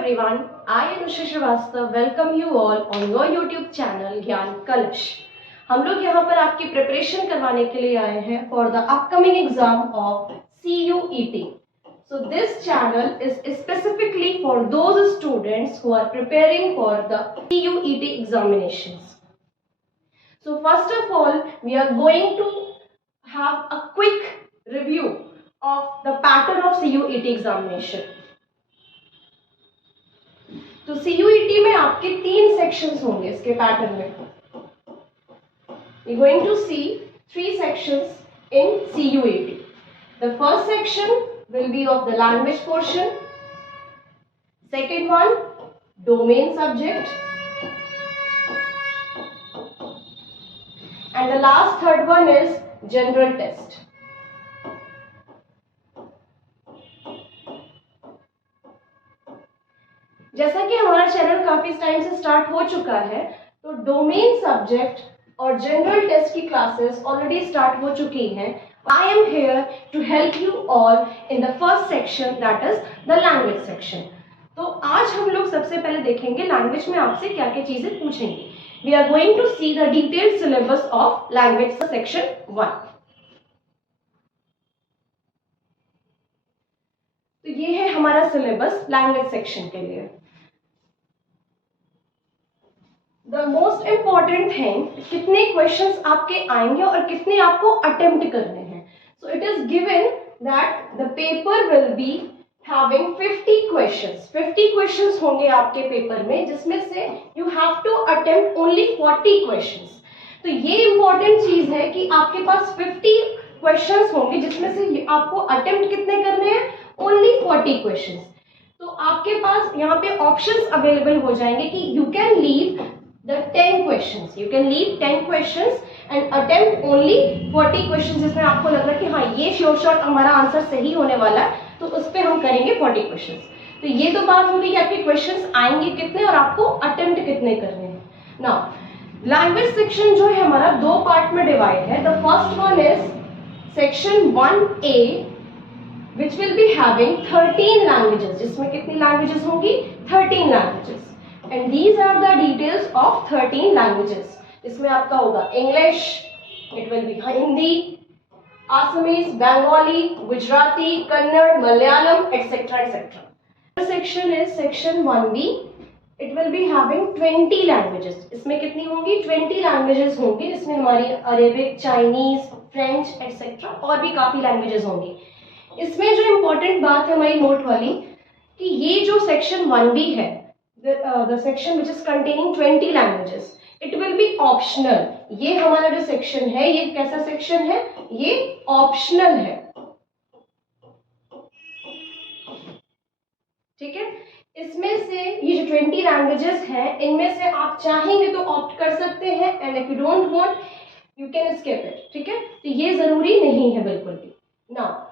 everyone, I Anusha Srivastava welcome you all on your YouTube channel ज्ञान कलश। हम लोग यहाँ पर आपकी प्रिपरेशन करवाने के लिए आए हैं for the upcoming exam of CUET. So this channel is specifically for those students who are preparing for the CUET examinations. So first of all, we are going to have a quick review of the pattern of CUET examination. तो CUET में आपके 3 sections होंगे इसके pattern में। We are going to see 3 sections in CUET. The first section will be of the language portion. Second one, domain subject. And the last third one is general test. जैसा कि हमारा channel काफी time से start हो चुका है, तो domain subject और जनरल टेस्ट की क्लासेस ऑलरेडी स्टार्ट हो चुकी हैं। I am here to help you all in the first section, that is the language section. तो आज हम लोग सबसे पहले देखेंगे लैंग्वेज में आपसे क्या क्या चीजें पूछेंगे। We are going to see the detailed syllabus of language section 1। तो ये है हमारा सिलेबस लैंग्वेज सेक्शन के लिए। द मोस्ट इम्पॉर्टेंट थिंग, कितने क्वेश्चंस आपके आएंगे और कितने आपको अटेम्प्ट करने हैं। So it is given that the paper will be having 50 questions. 50 questions होंगे आपके पेपर में, जिसमें से you have to attempt only 40 questions. तो ये इंपॉर्टेंट चीज है कि आपके पास 50 क्वेश्चंस होंगे, जिसमें से आपको अटेम्प्ट कितने करने हैं, ओनली 40 क्वेश्चंस। तो आपके पास यहाँ पे ऑप्शंस अवेलेबल हो जाएंगे कि you can leave the 10 questions. You can leave 10 questions and attempt only 40 questions, जिसमें आपको लग रहा है कि हाँ ये श्योर शॉट हमारा आंसर सही होने वाला है, तो उस पर हम करेंगे 40 questions। तो ये तो बात होगी कि आपके क्वेश्चंस आएंगे कितने और आपको अटेम्प्ट कितने करने हैं। नाउ लैंग्वेज सेक्शन जो है हमारा 2 पार्ट में डिवाइड है। The first one is section 1A which will be having 13 languages, जिसमें कितनी लैंग्वेजेस होंगी, 13 languages। And these are the details of 13 languages. इसमें आपका होगा English, it will be Hindi, Assamese, Bengali, Gujarati, Kannada, Malayalam, etc. etc. The section is section 1B. It will be having 20 languages. इसमें कितनी होंगी, 20 languages होंगी। इसमें हमारी अरेबिक, चाइनीज, फ्रेंच etc. और भी काफी लैंग्वेजेस होंगी। इसमें जो इम्पोर्टेंट बात है हमारी नोट वाली, कि ये जो सेक्शन 1B है, the section which is containing 20 languages, it will be optional। ये हमारा जो सेक्शन है, ये कैसा सेक्शन है, ये ऑप्शनल है। ठीक है, इसमें से ये जो 20 लैंग्वेजेस हैं, इनमें से आप चाहेंगे तो ऑप्ट कर सकते हैं, and if you don't want you can skip it. ठीक है, तो ये जरूरी नहीं है बिल्कुल भी। नाउ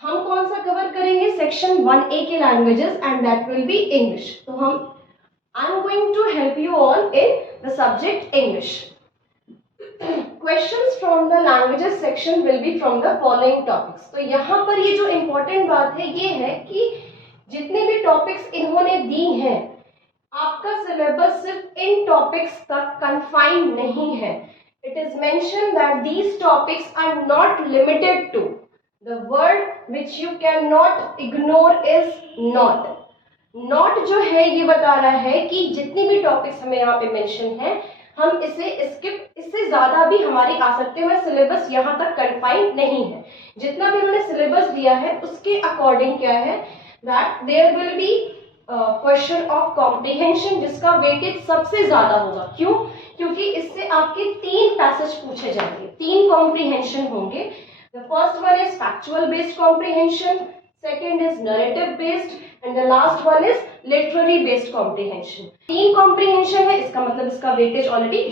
हम कौन सा कवर करेंगे, सेक्शन 1A के languages, and that will be English. तो I am going to help you all in the subject English. Questions from the languages section will be from the following topics. तो यहाँ पर ये जो important बात है ये है कि जितने भी टॉपिक्स इन्होंने दी हैं, आपका सिलेबस सिर्फ इन टॉपिक्स तक कन्फाइंड नहीं है। It is mention that these topics are not limited to. The word which you cannot ignore is not. Not जो है ये बता रहा है कि जितनी भी टॉपिक्स हमें यहाँ पे मेंशन है, हम इसे स्किप, इससे ज्यादा भी हमारे आ सकते हैं। सिलेबस यहाँ तक कन्फाइंड नहीं है। जितना भी उन्होंने सिलेबस दिया है उसके अकॉर्डिंग क्या है, that there will be question of comprehension, जिसका वेटेज सबसे ज्यादा होगा। क्यों? क्योंकि इससे आपके 3 पैसेज पूछे जाएंगे, 3 कॉम्प्रिहेंशन होंगे। The first one is factual based comprehension, second is narrative based, and the last one is literary based comprehension। 3 comprehension है, इसका मतलब इसका वेटेज ऑलरेडी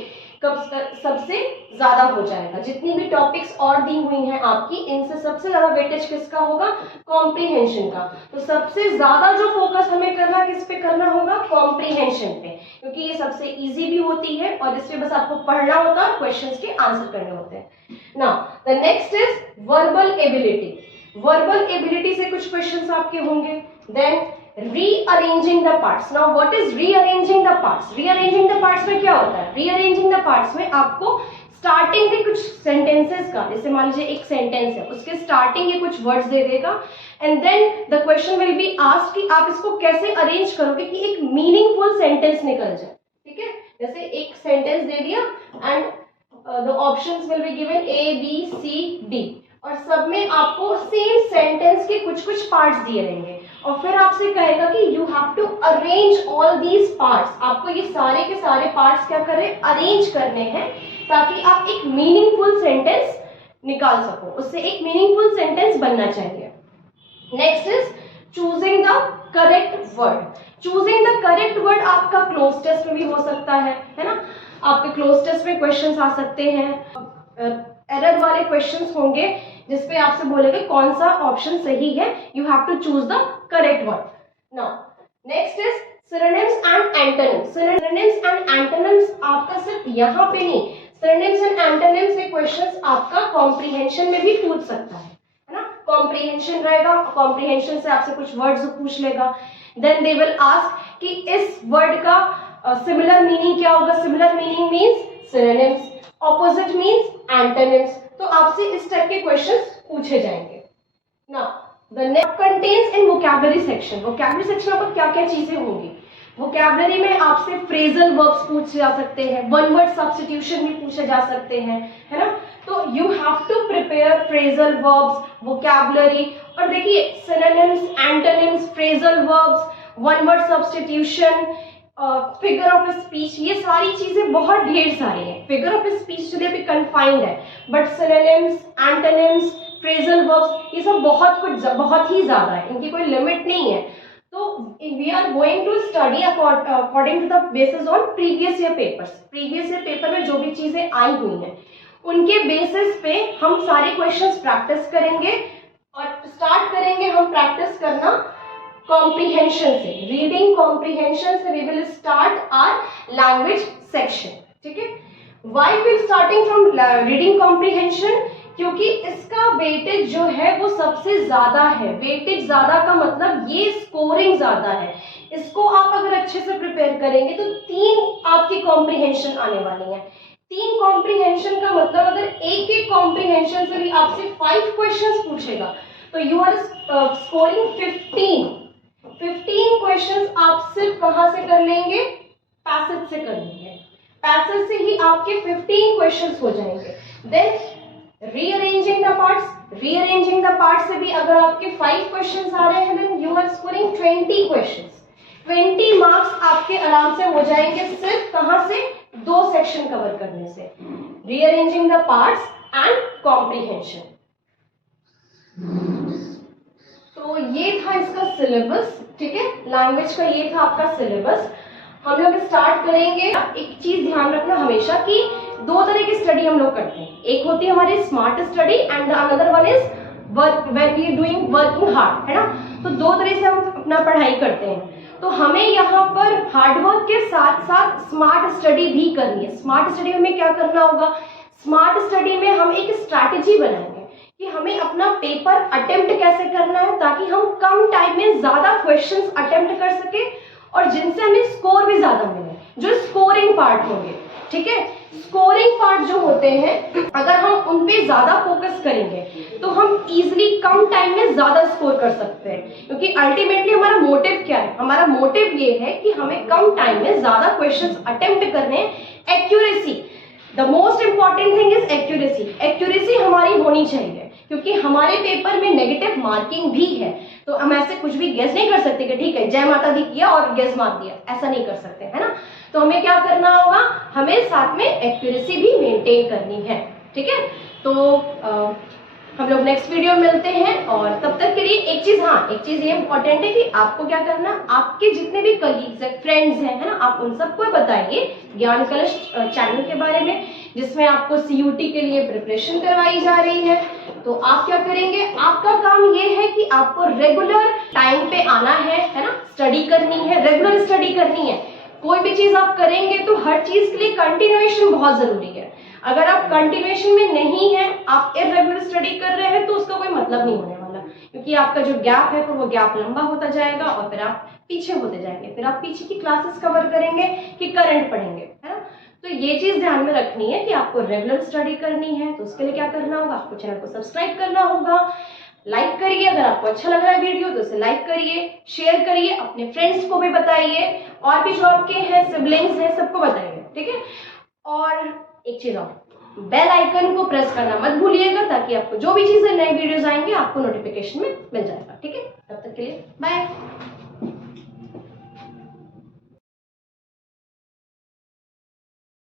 सबसे ज्यादा हो जाएगा। जितनी भी टॉपिक्स और दी हुई हैं आपकी, इनसे सबसे ज्यादा वेटेज किसका होगा, कॉम्प्रिहेंशन का। तो सबसे ज्यादा जो फोकस हमें करना, किस पे करना होगा, कॉम्प्रिहेंशन पे, क्योंकि ये सबसे इजी भी होती है और इसमें बस आपको पढ़ना होता है, क्वेश्चंस के आंसर करने होते हैं। Now the next is verbal ability. Verbal ability से कुछ क्वेश्चंस आपके होंगे। Then rearranging the parts. Now what is rearranging the parts? Rearranging the parts में क्या होता है? रीअरेंजिंग द पार्ट्स में आपको स्टार्टिंग के कुछ सेंटेंसेस का, जैसे मान लीजिए एक सेंटेंस है, उसके स्टार्टिंग के कुछ वर्ड्स दे देगा and then the question will be asked कि आप इसको कैसे अरेंज करोगे कि एक मीनिंगफुल सेंटेंस निकल जाए। ठीक है, जैसे एक सेंटेंस दे दिया and the options will be given A B C D और सब में आपको सेम सेंटेंस के कुछ कुछ पार्ट्स दिए रहेंगे और फिर आपसे कहेगा कि you have to arrange all these parts. आपको ये सारे के सारे पार्ट्स क्या करें? अरेंज करने हैं ताकि आप एक मीनिंगफुल सेंटेंस निकाल सको, उससे एक मीनिंगफुल सेंटेंस बनना चाहिए। Next is choosing the correct word. Choosing the correct word आपका क्लोज टेस्ट में भी हो सकता है ना? आपके क्लोज टेस्ट में क्वेश्चंस आ सकते हैं, एरर वाले क्वेश्चंस होंगे जिसपे आपसे बोलेंगे कौन सा ऑप्शन सही है, you have to choose the correct word. Now next is synonyms and antonyms. Synonyms and antonyms आपका सिर्फ यहाँ पे नहीं, सिनोनिम्स एंड एंटोनिम्स में क्वेश्चंस आपका कॉम्प्रिहेंशन में भी पूछ सकता है ना? कॉम्प्रिहेंशन रहेगा, कॉम्प्रिहेंशन से आपसे कुछ वर्ड्स पूछ लेगा, देन दे विल आस्क कि इस वर्ड का सिमिलर मीनिंग क्या होगा? Similar meaning means synonyms, opposite means antonyms. तो आपसे इस टाइप के क्वेश्चंस पूछे जाएंगे। Now the next contains in vocabulary section. Vocabulary section में क्या क्या चीजें होंगी? वोकैबुलरी में आपसे फ्रेजल वर्ब्स पूछे जा सकते हैं, वन वर्ड सब्स्टिट्यूशन भी पूछे जा सकते हैं, है ना? तो you have to prepare phrasal verbs, vocabulary. और देखिए synonyms, antonyms, phrasal verbs, one word substitution, figure of speech, ये सारी चीजें बहुत ढेर सारी हैं। फिगर ऑफ स्पीच चलिए अभी कन्फाइंड है, but synonyms, antonyms, phrasal verbs ये सब बहुत ही ज्यादा है, इनकी कोई लिमिट नहीं है। तो we are going to study according to the basis on previous year papers. Previous year paper में जो भी चीजें आई हुई हैं उनके बेसिस पे हम सारे क्वेश्चंस प्रैक्टिस करेंगे और स्टार्ट करेंगे हम प्रैक्टिस करना कॉम्प्रिहेंशन से, रीडिंग कॉम्प्रिहेंशन से we will start our language section. ठीक है, why we starting from reading comprehension? क्योंकि इसका वेटेज जो है वो सबसे ज्यादा है। वेटेज ज्यादा का मतलब ये स्कोरिंग ज्यादा है। इसको आप अगर अच्छे से प्रिपेयर करेंगे तो 3 आपकी कॉम्प्रिहेंशन आने वाली है। 3 कॉम्प्रिहेंशन का मतलब अगर एक कॉम्प्रिहेंशन से भी आपसे 5 क्वेश्चंस पूछेगा तो यू आर स्कोरिंग 15 क्वेश्चंस आप सिर्फ कहां से कर लेंगे? पैसेज से कर लेंगे। पैसेज से ही आपके 15 क्वेश्चंस हो जाएंगे। Then rearranging the parts, rearranging the parts से भी अगर आपके 5 क्वेश्चंस आ रहे हैं then you are scoring 20 questions. 20 marks आपके आराम से हो जाएंगे सिर्फ कहां से? 2 सेक्शन कवर करने से, rearranging the parts and comprehension. तो ये था इसका सिलेबस। ठीक है, लैंग्वेज का ये था आपका सिलेबस। हम लोग स्टार्ट करेंगे। एक चीज ध्यान रखना हमेशा कि 2 तरह की स्टडी हम लोग करते हैं। एक होती है हमारी smart study and another one is work when we doing working hard, है ना? तो 2 तरह से हम अपना पढ़ाई करते हैं। तो हमें यहाँ पर हार्डवर्क के साथ साथ स्मार्ट स्टडी भी करनी है। स्मार्ट स्टडी में क्या करना होगा? स्मार्ट स्टडी में हम एक स्ट्रैटेजी बनाएंगे कि हमें अपना पेपर अटेम्प्ट कैसे करना है ताकि हम कम टाइम में ज्यादा क्वेश्चंस अटेम्प्ट कर सके और जिनसे हमें स्कोर भी ज्यादा मिले, जो स्कोरिंग पार्ट होंगे। ठीक है, स्कोरिंग पार्ट जो होते हैं अगर हम उन पे ज्यादा फोकस करेंगे तो हम इजीली कम टाइम में ज्यादा स्कोर कर सकते हैं। क्योंकि अल्टीमेटली हमारा मोटिव क्या है? हमारा मोटिव ये है कि हमें कम टाइम में ज्यादा क्वेश्चंस अटेम्प्ट करने हैं। Accuracy, the most important thing is accuracy. Accuracy हमारी होनी चाहिए क्योंकि हमारे पेपर में नेगेटिव मार्किंग भी है। तो हम ऐसे कुछ भी गेस नहीं कर सकते कि ठीक है जय माता दी किया और गेस मार दिया, ऐसा नहीं कर सकते, है ना? तो हमें क्या करना होगा? हमें साथ में एक्यूरेसी भी मेंटेन करनी है। ठीक है, तो हम लोग नेक्स्ट वीडियो में मिलते हैं और तब तक के लिए एक चीज ये इंपॉर्टेंट है कि आपको क्या करना, आपके जितने भी कलीग्स हैं, फ्रेंड्स हैं, है ना, आप उन सबको बताइए ज्ञान कलश चैनल के बारे में जिसमें आपको CUT के लिए प्रिपरेशन करवाई जा रही है। तो आप क्या करेंगे? आपका काम ये है कि आपको रेगुलर टाइम पे आना है ना, स्टडी करनी है, रेगुलर स्टडी करनी है। कोई भी चीज आप करेंगे तो हर चीज के लिए कंटिन्यूएशन बहुत जरूरी है। अगर आप कंटिन्यूएशन में नहीं है, आप इर्रेगुलर स्टडी कर रहे हैं तो उसका कोई मतलब नहीं होने वाला। क्योंकि आपका जो गैप है फिर वो गैप लंबा होता जाएगा और फिर आप पीछे होते जाएंगे, फिर आप पीछे की क्लासेस कवर करेंगे कि करंट पढ़ेंगे, है ना। तो ये चीज ध्यान में रखनी है कि आपको रेगुलर स्टडी करनी है, तो उसके लिए क्या करना होगा, आपको चैनल को सब्सक्राइब करना होगा, लाइक करिए, अगर आपको अच्छा लग रहा है वीडियो तो इसे लाइक करिए, शेयर करिए, अपने फ्रेंड्स को भी बताइए, और भी जो आपके हैं सिबलिंग्स हैं सबको बताइए, ठीक है। और एक चीज और, बेल आइकन को प्रेस करना मत भूलिएगा, ताकि आपको जो भी चीजें नए वीडियोस आएंगे आपको नोटिफिकेशन में मिल जाएगा, ठीक है। तब तक के लिए बाय।